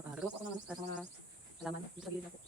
Gagawa ko ako ng ano, sa mga halaman dito sa gilid na po.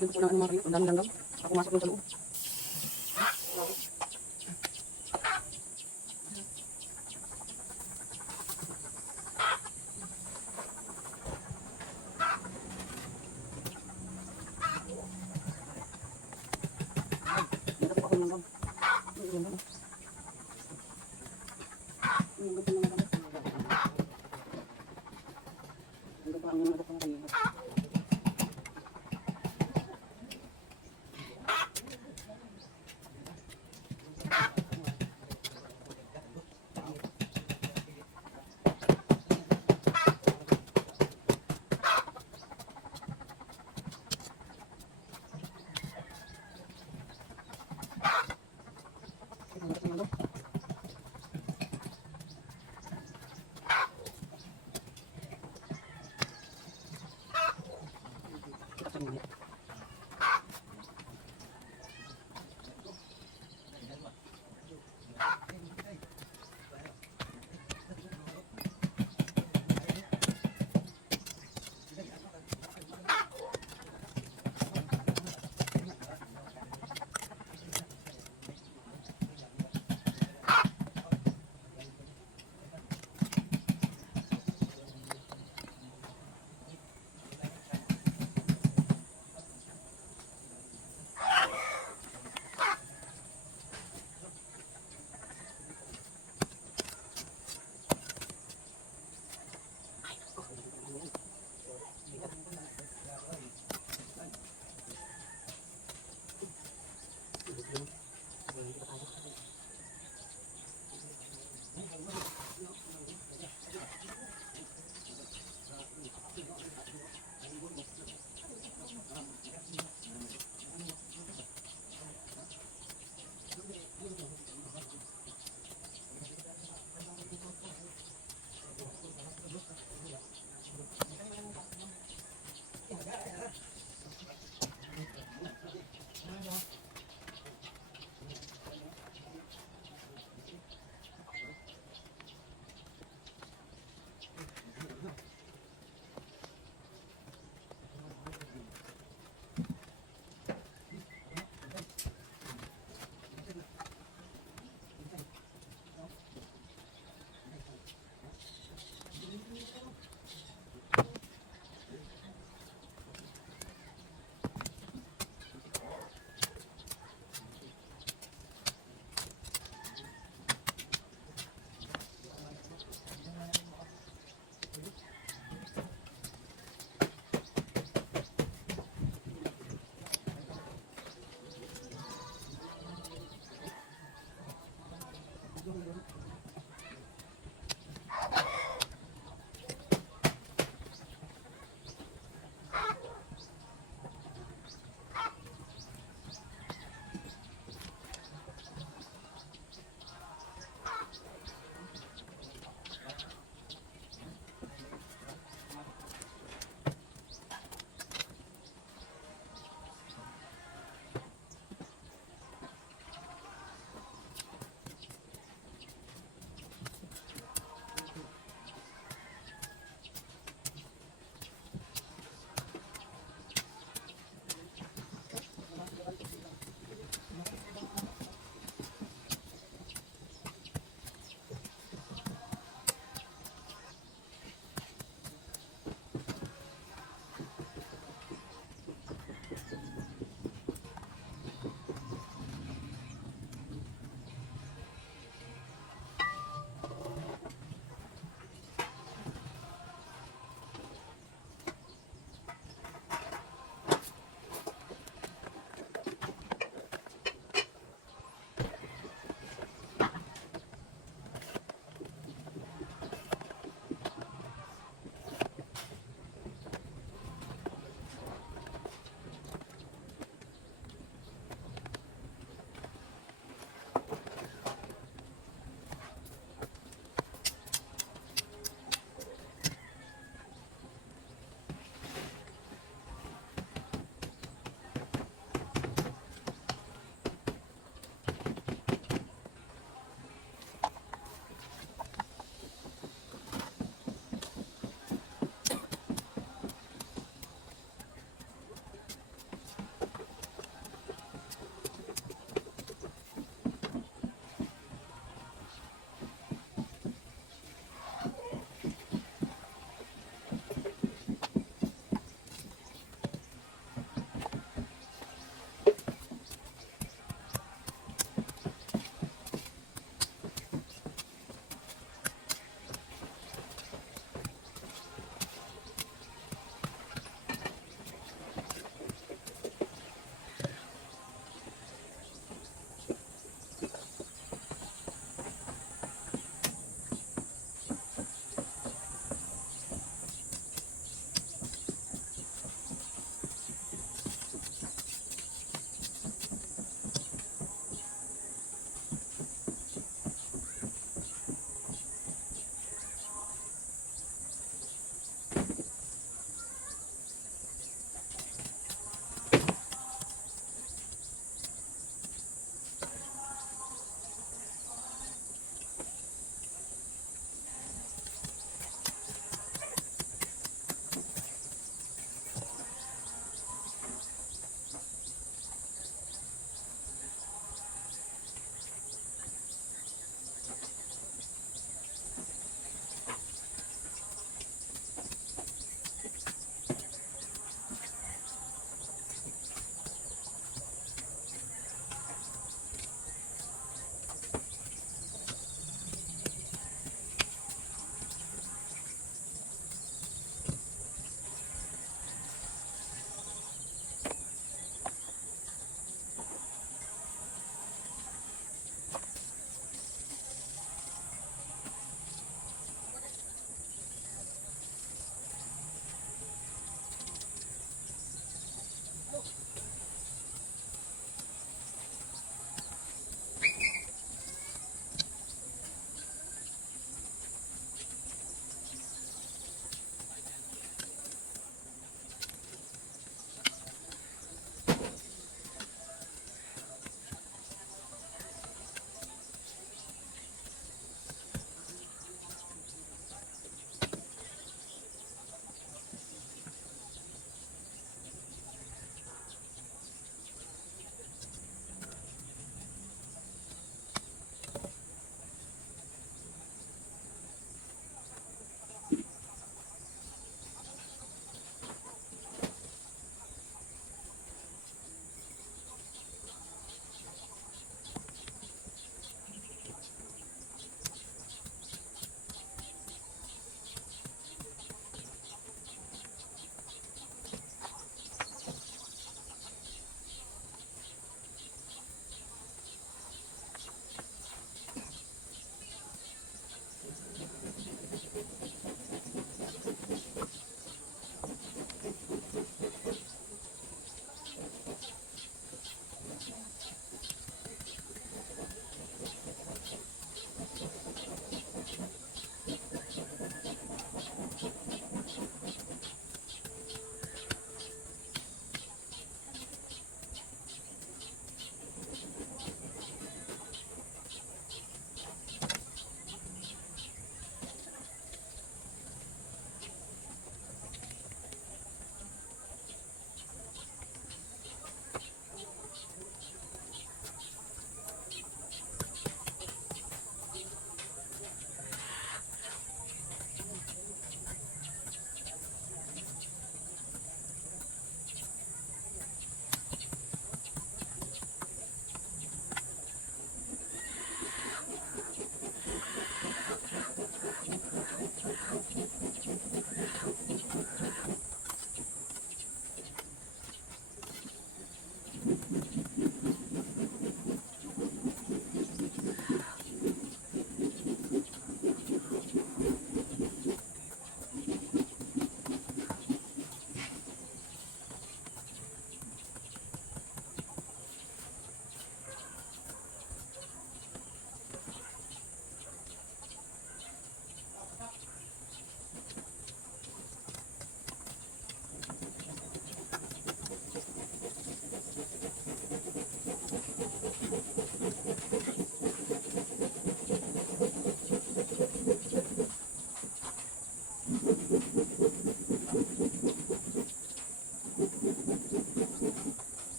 Dito po na ano mga kayo, ang dami langgam. Ako masok yung sa loob. Dito po ako ng langgam. Ang langgam. Ang langgam po ng langgam. Ang ganda ang mga bukang kayo.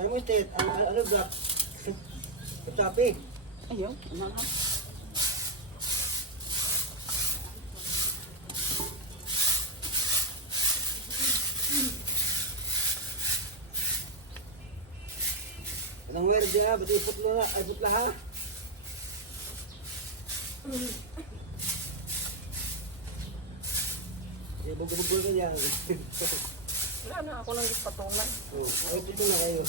Kaya mo state, ano black? Topic. Ayaw, ano lang. Anong word dia? Berarti putla na, ay putla ha? Ya, bugul-bugul kan yan. Wala na ako lang patungan. Oh, ay putla na kayo.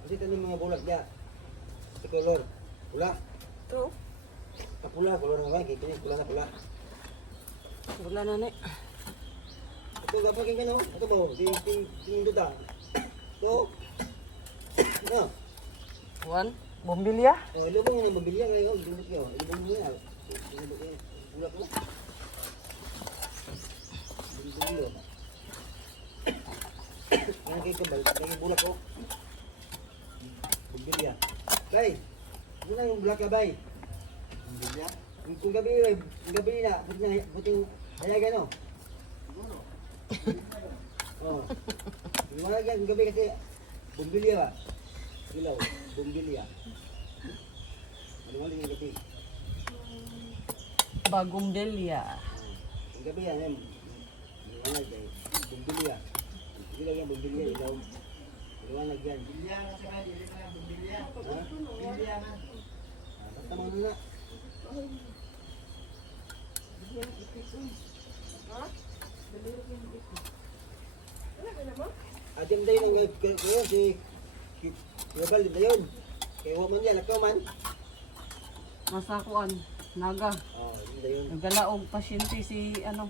Kasi ito yung mga bulag dia. Ito color. Pula. True. Pula, color na ba? Kaya pula na pula. Wala na na. Ito gapagin ka no? Ito mo, ting duda. Ito. No. Juan, bombilya. Oh, ilo mo na mabilya ngayon, dindot nyo. Ilo mo na. Dindot nyo. Bulak mo. Dindot nyo. Ngayon kayo kabal, ngayon bulak ko. Mabilya. Kay, ano na yung bulak ka bay? Mabilya? Kung gabi na, buting hayagan no? Oh. Yung mga yan, gabi kasi, bumbilya ba? Ilaw, bumbilya. Ano nga yung gabi? Bagong bilya. Yung gabi yan, yung mga yan, bumbilya. Ilaw yan, bumbilya, ilaw. Liwanag yan. Bilya nga sa kanya, hindi na bumbilya. Ha? Bilya nga. Basta mga na. Atim tayo ng kayo si Global din yun. Kaya huwag man yan, nagkaw man. Nasa kuan, naga. Oo, yun na yun. Nagalaog pasyente si ano,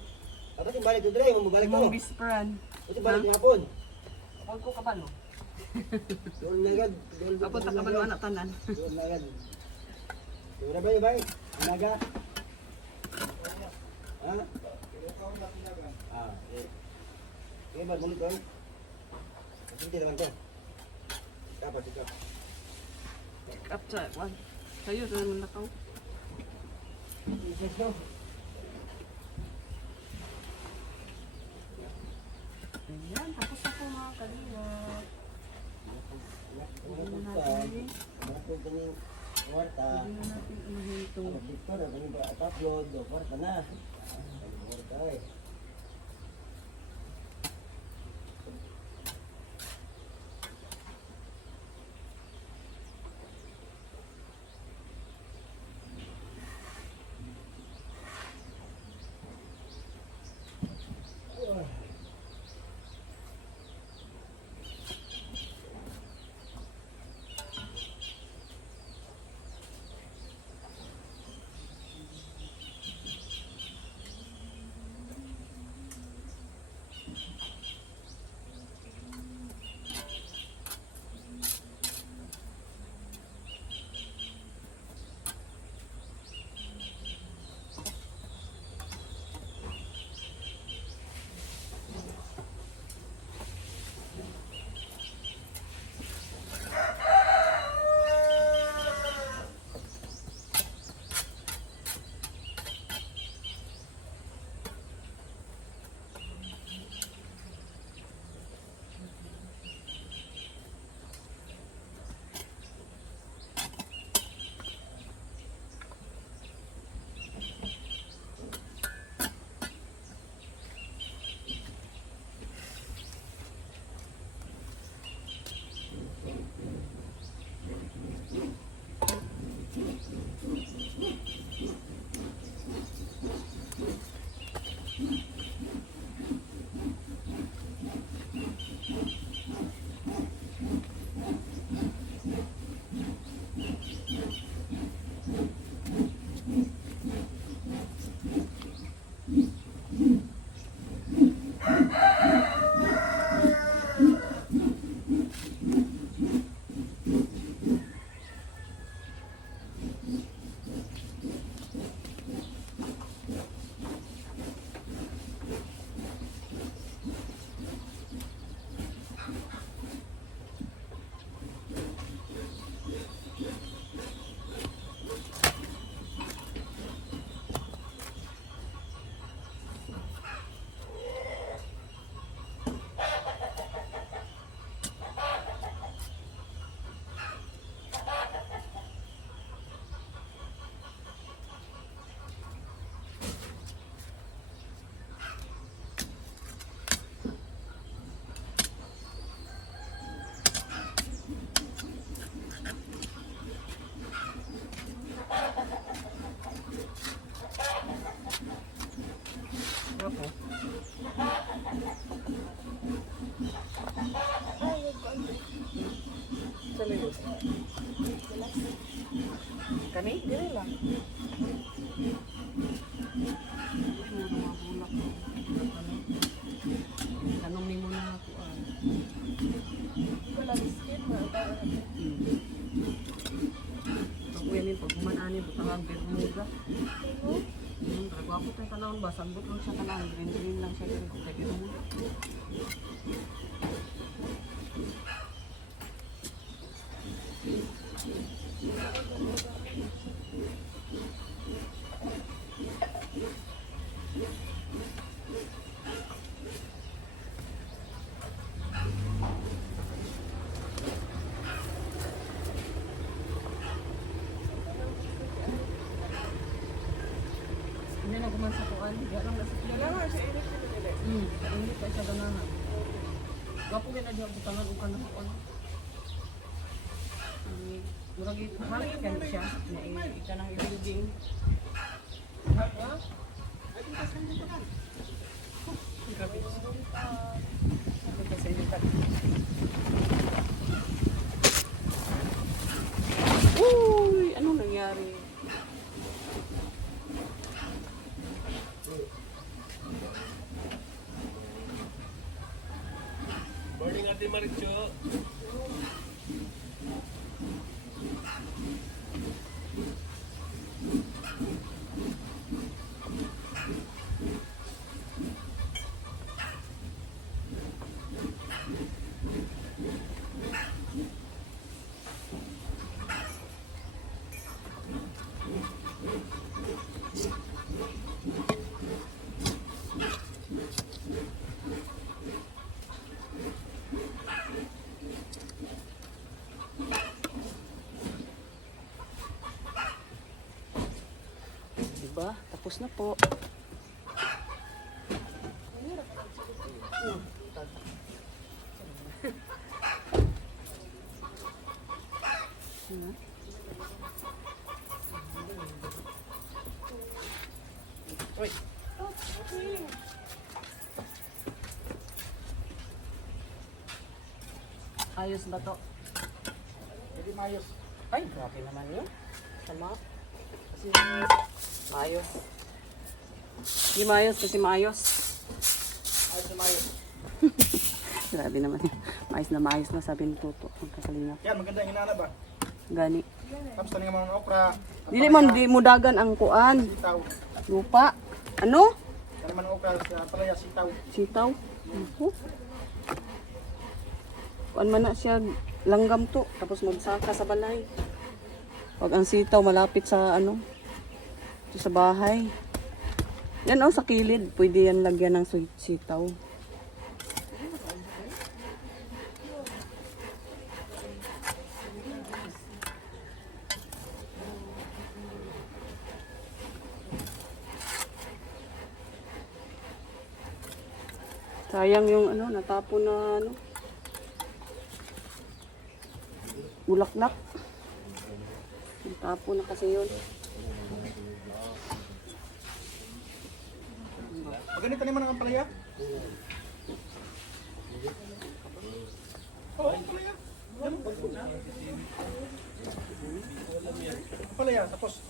Dapat yung balik doon rin, mabalik ko. imong bispran. Ito balik ng hapon. Huwag ko kabalo. Doon na agad. Kapot na kabalo anak tanan. Doon na agad. Doon na ba yun, bay? Naga? Ha? Ah, eh. Kaya ba, mulit ko? Kasinti naman ko. Dapat ikaw. Up sa kuan. Sayo sa naman nakaw. Let's go. Ayan, tapos ako mga kalingap. Hindi na Kwarta. natin Kwarta. umahito. Dito na, ganun ba? Upload, kwarta na. Kwarta eh. Kani? Dili lang. Tanong ni mo na ako. Wala biscuit na. Pag-uwi ni pag human-ani, butang bermuda. Talaga ako tayo kanawon ba? Sagbot lang siya kanawon. Green lang siya. Kung tayo bermuda. Hindi na guman sa kuan. Diya lang nasa Wala nga siya init ko nila. Hindi pa siya ganahan. Gapo gina diya butangan ukan na kuan. Murag hangin kan siya. Ika nang building. Grabe. Kasi yung uy, ano nangyari? Morning, Ate Maricho. Diba? Tapos na po. Uy. Ayos ba to? Hindi mayos. Ay, grabe naman yun. Sama. Kasi maayos. Hindi maayos kasi maayos. Ayos na mayos. Grabe naman yun. Maayos na sabi ni Toto. Ang kakalingap. Yan, maganda yung hinana ba? Gani. Tapos tanin mo ng okra. Dili man, di mo dagan ang kuan. Sitaw. Lupa. Ano? Tanin mo ng okra sa palaya, sitaw. Sitaw. Ako. Kuan man na siya langgam to. Tapos magsaka sa balay. Pag ang sitaw malapit sa ano, ito sa bahay. Yan oh, sa kilid. Pwede yan lagyan ng sitaw. Sayang yung ano, natapon na ano. Bulaklak. Natapon na kasi yun. Maganda tanin mo ng palaya. Oo, palaya. Palaya, tapos.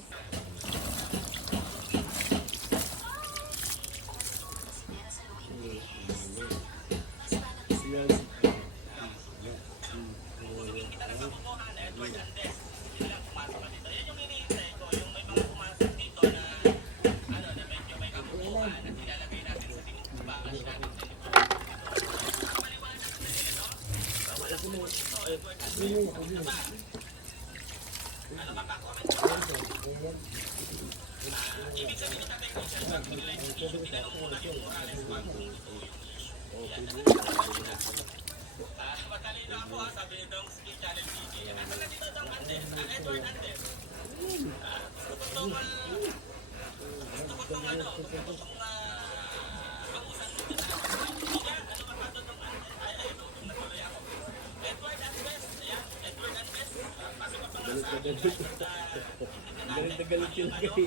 Galit na galit sila kay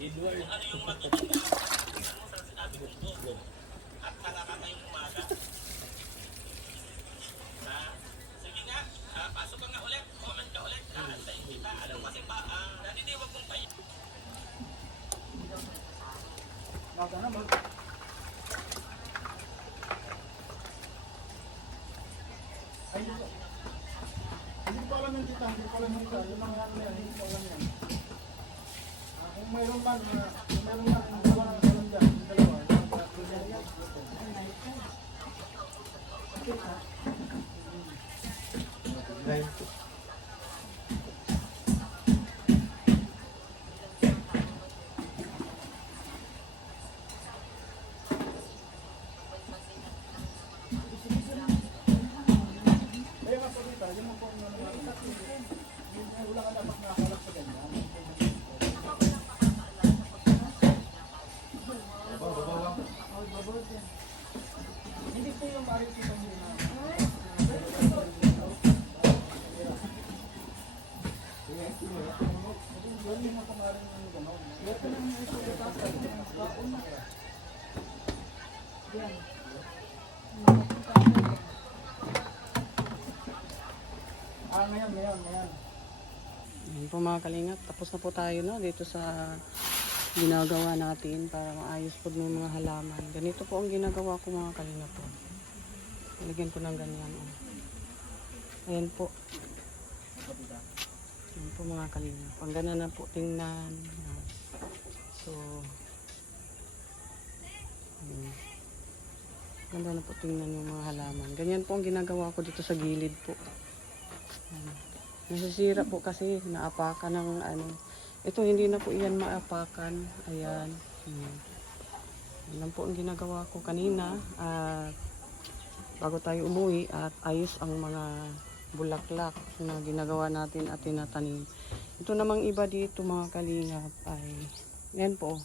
Edward. Sige nga, pasok ka nga ulit. Comment Hindi ko alam yung kita, hindi ko alam yung kita. Yung mga ano yan, hindi ko alam yan. Kung mayroon man, dalawa na alam dyan, yung dalawa. Ngayon. Ayan po mga kalingap, tapos na po tayo no, dito sa ginagawa natin para maayos po ng mga halaman. Ganito po ang ginagawa ko mga kalingap po. Lagyan ko ng ganyan. Oh. Ayan po. Ayan po mga kalingap. Ang gana na po tingnan. So, ganda na po tingnan yung mga halaman. Ganyan po ang ginagawa ko dito sa gilid po. Nasisira po kasi naapakan ng ano. Ito hindi na po iyan maapakan. Ayan. Yan po ang ginagawa ko kanina. At bago tayo umuwi at ayos ang mga bulaklak na ginagawa natin at tinatanim. Ito namang iba dito mga kalingap ay yan po.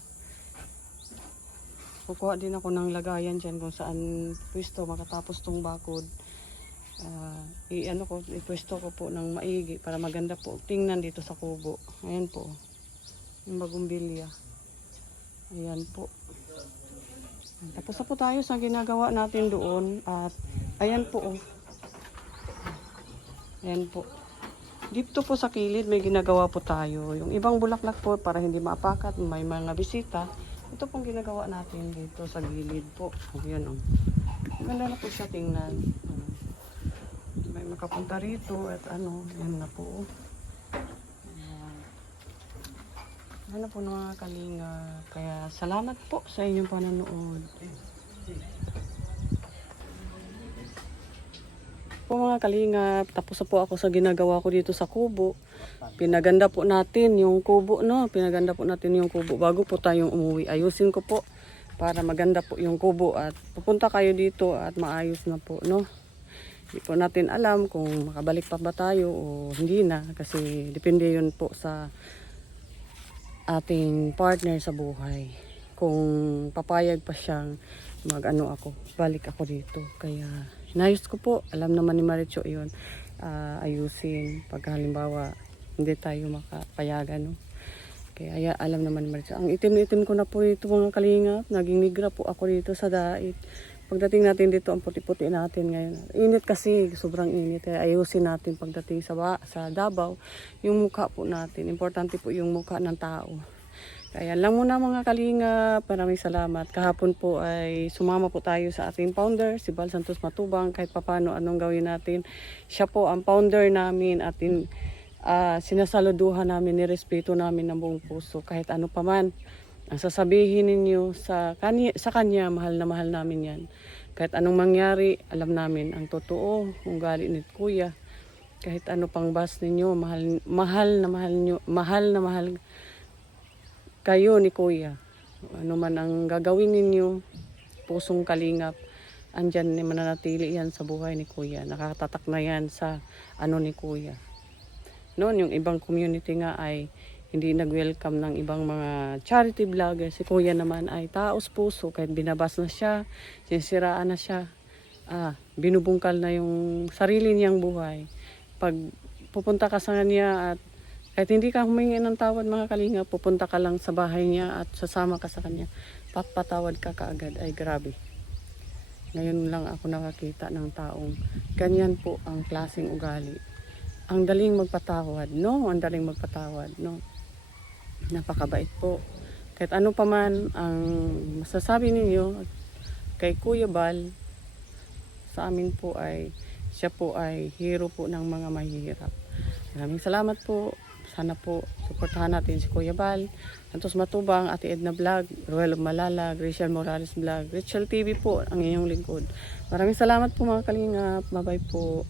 Kukuha din ako ng lagayan dyan kung saan pwesto makatapos tong bakod. Ipwesto ko po ng maigi para maganda po tingnan dito sa kubo. Ayan po. Yung bagumbilya. Ayan po. Tapos na po tayo sa ginagawa natin doon at ayan po. Ayan po. Dito po sa kilid may ginagawa po tayo. Yung ibang bulaklak po para hindi maapakat, may mga bisita. Ito pong ginagawa natin dito sa gilid po. Ayan o. Ganda na po siya tingnan. May makapunta rito at ano, yan na po. Ano po mga kalinga. Kaya salamat po sa inyong panonood. Po mga kalingap, tapos na po ako sa ginagawa ko dito sa kubo. Pinaganda po natin yung kubo, no? Pinaganda po natin yung kubo bago po tayong umuwi. Ayusin ko po para maganda po yung kubo at pupunta kayo dito at maayos na po, no? Hindi po natin alam kung makabalik pa ba tayo o hindi na kasi depende yun po sa ating partner sa buhay. Kung papayag pa siyang balik ako dito. Kaya inayos ko po, alam naman ni Maricho yun, ayusin pag halimbawa hindi tayo makapayagan. No? Kaya alam naman ni Maricho. Ang itim-itim ko na po ito mga kalingap, naging migra po ako dito sa dait. Pagdating natin dito, ang puti-puti natin ngayon. Init kasi, sobrang init. Kaya ayusin natin pagdating sa Davao, yung mukha po natin. Importante po yung mukha ng tao. Kaya lang muna mga kalingap, maraming salamat. Kahapon po ay sumama po tayo sa ating founder, si Bal Santos Matubang. Kahit papano anong gawin natin. Siya po ang founder namin at sinasaluduhan namin, nirespeto namin ng buong puso. Kahit ano pa man. Ang sasabihin ninyo sa kanya, mahal na mahal namin yan. Kahit anong mangyari, alam namin ang totoo, kung gali ni Kuya. Kahit ano pang bas ninyo, mahal na mahal kayo ni Kuya. Ano man ang gagawin ninyo, pusong kalingap, andyan ni mananatili yan sa buhay ni Kuya. Nakatatak na yan sa ni Kuya. Noon, yung ibang community nga ay hindi nag-welcome ng ibang mga charity vlogger. Si Kuya naman ay taos puso. Kahit binabas na siya, sinisiraan na siya, binubungkal na yung sarili niyang buhay. Pag pupunta ka sa kanya at kahit hindi ka humingi ng tawad mga kalinga, pupunta ka lang sa bahay niya at sasama ka sa kanya, papatawad ka kaagad. Ay grabe. Ngayon lang ako nakakita ng taong ganyan po ang klaseng ugali. Ang daling magpatawad, no? Ang daling magpatawad, no? Napakabait po. Kahit ano pa man ang masasabi ninyo kay Kuya Bal, sa amin po ay siya po ay hero po ng mga mahihirap. Maraming salamat po. Sana po suportahan natin si Kuya Bal, Santos Matubang, Ate Edna Vlog, Ruel of Malalag, Rachel Morales Vlog, Rachel TV po ang inyong lingkod. Maraming salamat po mga kalingap. Bye-bye po.